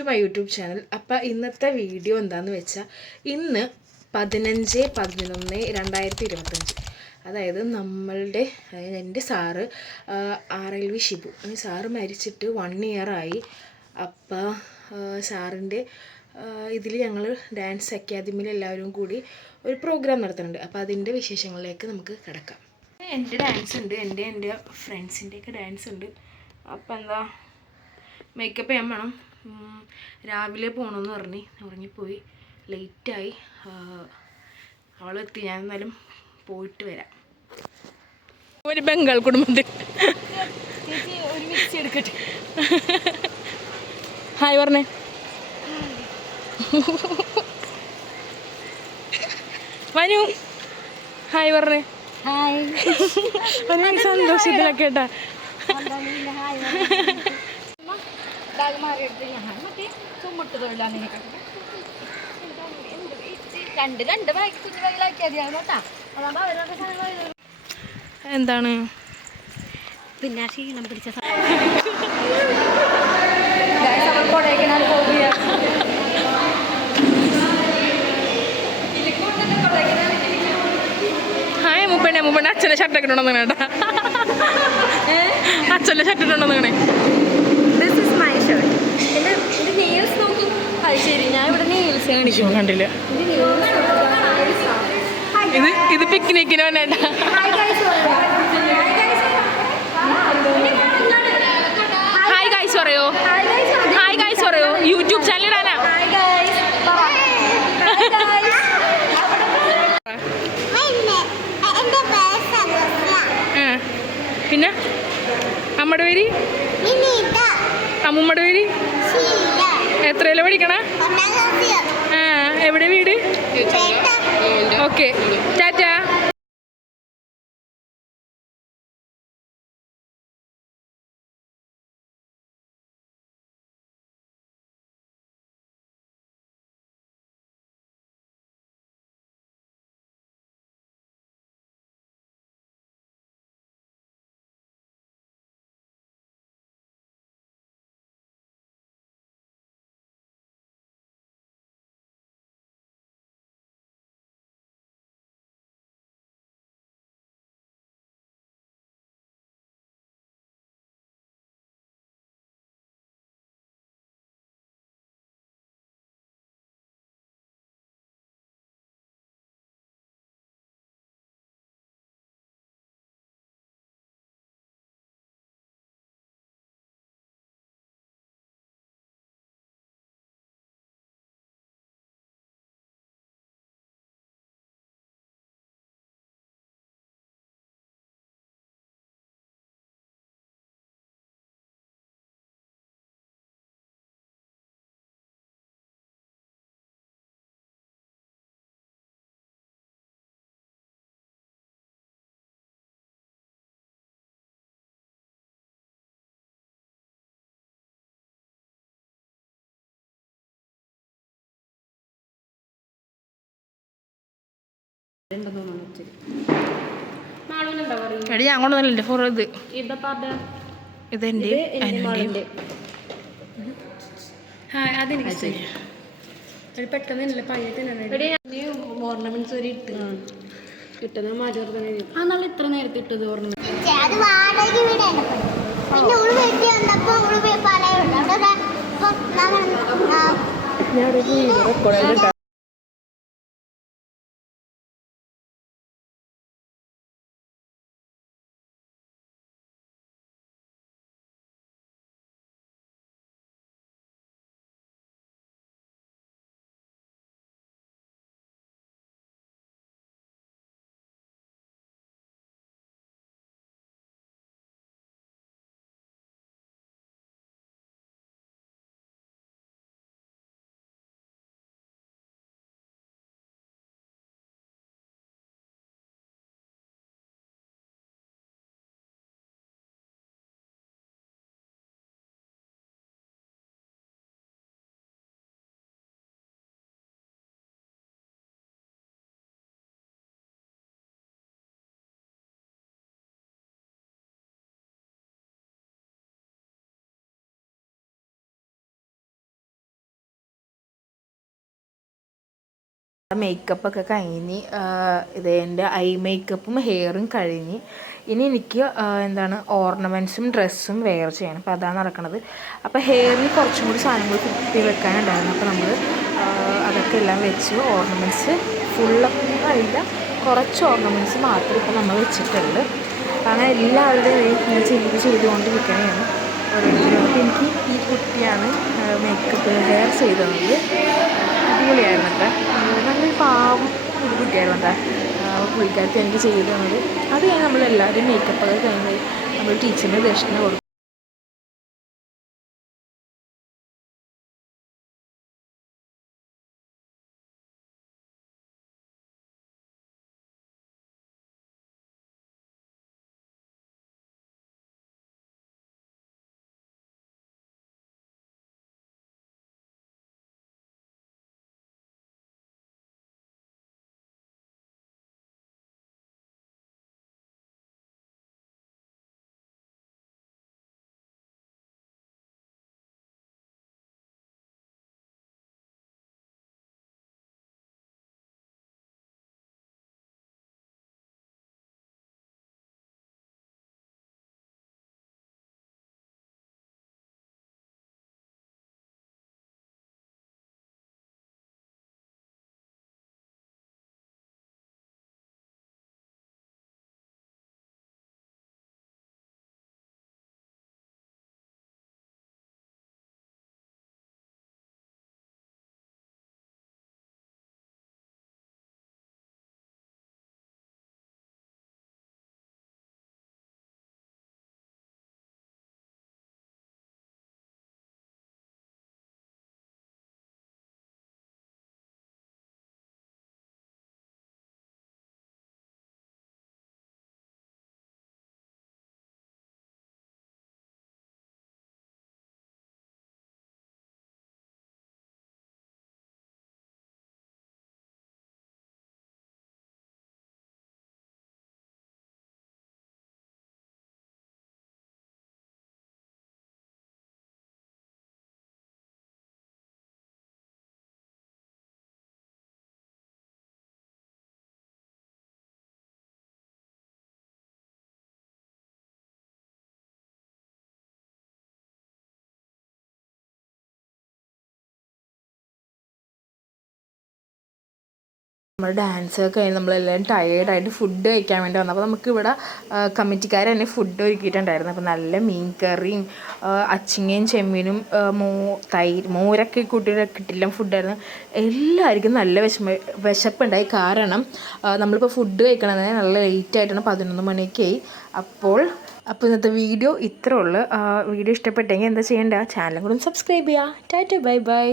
To my YouTube channel. അപ്പോൾ ഇന്നത്തെ video എന്താണെന്ന് വെച്ചാൽ, ഇന്ന് 15/11/2025, അതായത് എൻ്റെ സാറ് RLV ഷിബു സാറ് മരിച്ചിട്ട് 1 ഇയറായി. അപ്പോൾ സാറിൻ്റെ ഇതിൽ ഞങ്ങൾ ഡാൻസ് അക്കാദമിയിൽ എല്ലാവരും കൂടി ഒരു പ്രോഗ്രാം നടത്തുന്നുണ്ട്. അപ്പോൾ അതിൻ്റെ വിശേഷങ്ങളിലേക്ക് നമുക്ക് കിടക്കാം. എൻ്റെ ഡാൻസ് ഉണ്ട്, എൻ്റെ ഫ്രണ്ട്സിൻ്റെയൊക്കെ ഡാൻസ് ഉണ്ട്. അപ്പം എന്താ മേക്കപ്പ് ചെയ്യാൻ വേണം. രാവിലെ പോകണമെന്ന് പറഞ്ഞ് ഉറങ്ങിപ്പോയി, ലേറ്റായി. അവളെത്തി, ഞാൻ എന്നാലും പോയിട്ട് വരാം. ഒരു ബംഗാൾ കുടുംബത്തിൽ ഒരു മിക്സി എടുക്കട്ടെ. ഹായ് പറഞ്ഞേ. മനു ഹായ് പറഞ്ഞേ. ഹായ്. സന്തോഷത്തിലൊക്കെ കേട്ടാ. ചുമട്ട് തൊഴിലാണ് രണ്ട് ബാഗ് കുഞ്ഞു ബാഗിലാക്കിയാൽ കേട്ടാ. അതാകുമ്പോൾ അവരവരുടെ സാധനങ്ങൾ എന്താണ് പിന്നെ ക്ഷീണം പിടിച്ച ഹായ് മുപ്പണ്ണ അച്ഛൻ്റെ ഷർട്ടൊക്കെ ഇട്ടുണ്ടോ കേട്ടാ. അച്ഛൻ്റെ ഷർട്ട് ഇട്ടുണ്ടോ നിങ്ങളെ. This is my shirt. എൻ്റെ നെയിൽസ് നോക്കൂ. അത് ശരി, ഞാൻ ഇവിടെ നെയിൽസ് കാണിക്കും. കണ്ടില്ല. ഇത് പിക്നിക്കിന് വേണ്ട. ഹായ് ഗൈസ് പറയോ, ഹായ് ഗൈസ് പറയോ. യൂട്യൂബ് ചാനൽ ഇടാനാ. പിന്നെ അമ്മയുടെ പേര്, അമ്മൂമ്മയുടെ പേര്. എത്രയില പഠിക്കണ? എവിടെ വീട്? Okay, tata. എടി ഞാൻ കൊണ്ടുവന്നില്ലേ ഫോർ ഇത്. ഇതെൻ്റെ പെട്ടെന്ന് ഓർണമെന്റ്സ് ഒരു ഇട്ട് കിട്ടുന്ന മാറ്റി ആ നാളെ ഇത്ര നേരത്തെ ഇട്ടത് ഓർണമെന്റ്. മേക്കപ്പൊക്കെ കഴിഞ്ഞ് ഇത് എൻ്റെ ഐ മേക്കപ്പും ഹെയറും കഴിഞ്ഞ് ഇനി എനിക്ക് എന്താണ് ഓർണമെൻറ്റ്സും ഡ്രസ്സും വെയർ ചെയ്യണം. അപ്പോൾ അതാണ് നടക്കുന്നത്. അപ്പോൾ ഹെയറിൽ കുറച്ചും കൂടി സാധനങ്ങൾ കുത്തി വെക്കാനുണ്ടായിരുന്നു. അപ്പോൾ നമ്മൾ അതൊക്കെ എല്ലാം വെച്ച് ഓർണമെൻറ്റ്സ് ഫുള്ളൊന്നും ആയില്ല, കുറച്ച് ഓർണമെൻറ്റ്സ് മാത്രം ഇപ്പോൾ നമ്മൾ വെച്ചിട്ടുണ്ട്. കാരണം എല്ലാവരുടെയും ചെയ്തുകൊണ്ടിരിക്കുകയാണ് ഓരോരുത്തരും. അപ്പോൾ എനിക്ക് ഈ കുട്ടിയാണ് മേക്കപ്പ് ഹെയർ ചെയ്ത് തന്നത്. അടിപൊളിയായിരുന്നു കേട്ടോ. നല്ലൊരു പാവം ഒരു കുട്ടിയായിരുന്നു കേട്ടോ. പുള്ളിക്കാരത്തി എനിക്ക് ചെയ്തു തന്നത്. അത് കഴിഞ്ഞ് നമ്മളെല്ലാവരും മേക്കപ്പൊക്കെ കഴിഞ്ഞ് നമ്മൾ ടീച്ചറിന് ദക്ഷിണ കൊടുക്കും. നമ്മൾ ഡാൻസൊക്കെ കഴിഞ്ഞ് നമ്മളെല്ലാം ടയേർഡായിട്ട് ഫുഡ് കഴിക്കാൻ വേണ്ടി വന്നു. അപ്പോൾ നമുക്കിവിടെ കമ്മിറ്റിക്കാർ തന്നെ ഫുഡ് ഒരുക്കിയിട്ടുണ്ടായിരുന്നു. അപ്പോൾ നല്ല മീൻ കറിയും അച്ചിങ്ങയും ചെമ്മീനും മോരൊക്കെ കിട്ടില്ല ഫുഡായിരുന്നു. എല്ലാവർക്കും നല്ല വിശപ്പുണ്ടായി. കാരണം നമ്മളിപ്പോൾ ഫുഡ് കഴിക്കണമെന്ന് നല്ല ലേറ്റായിട്ടാണ്, 11 മണിയൊക്കെ ആയി. അപ്പോൾ ഇന്നത്തെ വീഡിയോ ഇത്രേ ഉള്ളൂ. വീഡിയോ ഇഷ്ടപ്പെട്ടെങ്കിൽ എന്താ ചെയ്യേണ്ടത്, ചാനലും കൂടെ സബ്സ്ക്രൈബ് ചെയ്യുക. Tata bye bye.